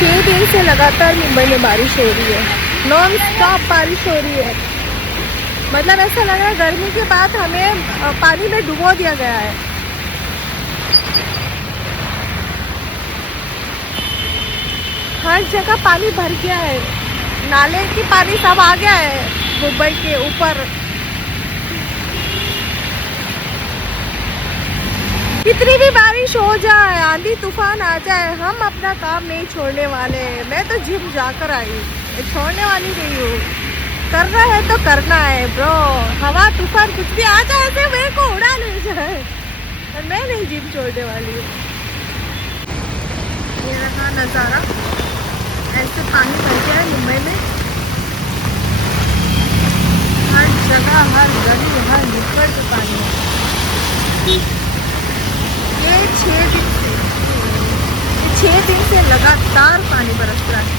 6 दिन से लगातार मुंबई में बारिश हो रही है, नॉन स्टॉप बारिश हो रही है। मतलब ऐसा लग रहा है गर्मी के बाद हमें पानी में डुबो दिया गया है। हर जगह पानी भर गया है, नाले की पानी सब आ गया है मुंबई के ऊपर। कितनी भी बारिश हो जाए, आंधी तूफान आ जाए, हम अपना काम नहीं छोड़ने वाले। मैं तो जिम जाकर आई, मैं छोड़ने वाली नहीं हूँ। करना है तो करना है ब्रो। हवा तूफान कुछ भी आ जाए तो मेरे को उड़ा ले जाए, और मैं नहीं जिम छोड़ने वाली हूँ। ये रहा नज़ारा, ऐसे पानी भर गया है मुंबई में। हर जगह, हर गली, हर नुक्कड़ पे पानी है। ये 6 दिन से लगातार पानी बरस रहा है।